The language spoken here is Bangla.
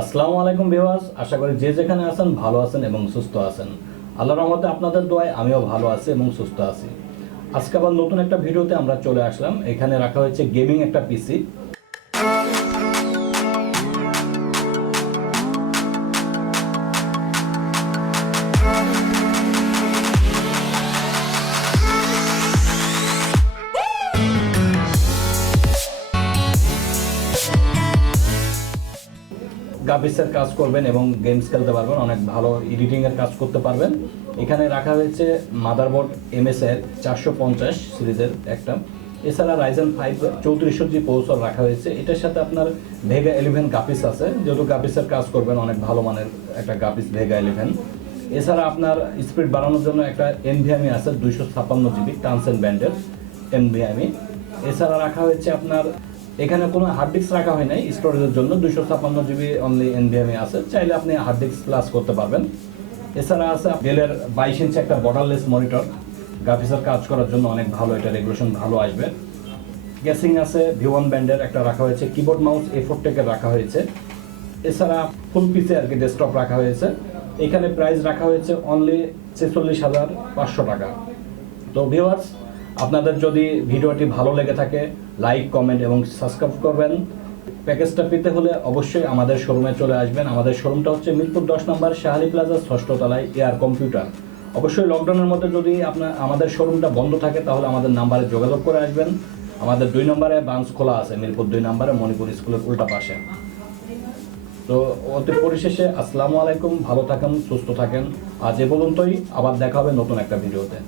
আসসালামু আলাইকুম ভিউয়ার্স, আশা করি যে যেখানে আছেন ভালো আছেন এবং সুস্থ আছেন। আল্লাহর রহমতে আপনাদের দোয়ায় আমিও ভালো আছি এবং সুস্থ আছি। আজকে আবার নতুন একটা ভিডিওতে আমরা চলে আসলাম। এখানে রাখা হয়েছে গেমিং একটা পিসি। গ্রাফিক্সের কাজ করবেন এবং গেমস খেলতে পারবেন, অনেক ভালো এডিটিংয়ের কাজ করতে পারবেন। এখানে রাখা হয়েছে মাদারবোর্ড MS এর 450 সিরিজের একটা, এছাড়া Ryzen 5 3400G প্রসেসর রাখা হয়েছে। এটার সাথে আপনার ভেগা 11 গ্রাফিক্স আছে, যেহেতু গ্রাফিক্সের কাজ করবেন অনেক ভালো মানের একটা গ্রাফিক্স ভেগা 11। এছাড়া আপনার স্পিড বাড়ানোর জন্য একটা NVMe আছে 256GB ট্রান্সেন্ড ব্যান্ডের NVMe। এছাড়া রাখা হয়েছে আপনার, এখানে কোনো হার্ড ডিস্ক রাখা হয় নাই স্টোরেজের জন্য, 256GB অনলি NVMe আছে, চাইলে আপনি হার্ড ডিস্ক প্লাস করতে পারবেন। এছাড়া আছে ডেলের 22 ইঞ্চি একটা বর্ডারলেস মনিটর, গ্রাফিক্সের কাজ করার জন্য অনেক ভালো, এটা রেগুলেশন ভালো আসবে। গ্যাসিং আছে V1 ব্যান্ডের একটা রাখা হয়েছে, কিবোর্ড মাউস A4 টেকের রাখা হয়েছে। এছাড়া ফুল পিসে আর কি ডেস্কটপ রাখা হয়েছে। এখানে প্রাইস রাখা হয়েছে অনলি 46,500 টাকা। তো ভিউয়ার্স, আপনাদের যদি ভিডিওটি ভালো লেগে থাকে লাইক, কমেন্ট এবং সাবস্ক্রাইব করবেন। প্যাকেজটা পেতে হলে অবশ্যই আমাদের শোরুমে চলে আসবেন। আমাদের শোরুমটা হচ্ছে মিরপুর 10 নম্বর শাহালি প্লাজা 6ষ্ঠ তলায় এয়ার কম্পিউটার। অবশ্যই লকডাউনের মধ্যে যদি আমাদের শোরুমটা বন্ধ থাকে তাহলে আমাদের নাম্বারে যোগাযোগ করে আসবেন। আমাদের 2 নম্বরে ব্রাঞ্চ খোলা আছে, মিরপুর 2 নম্বরে মণিপুর স্কুলের উল্টা পাশে। তো অতি পরিশেষে আসসালামু আলাইকুম, ভালো থাকেন, সুস্থ থাকেন। আজ এ পর্যন্তই, আবার দেখা হবে নতুন একটা ভিডিওতে।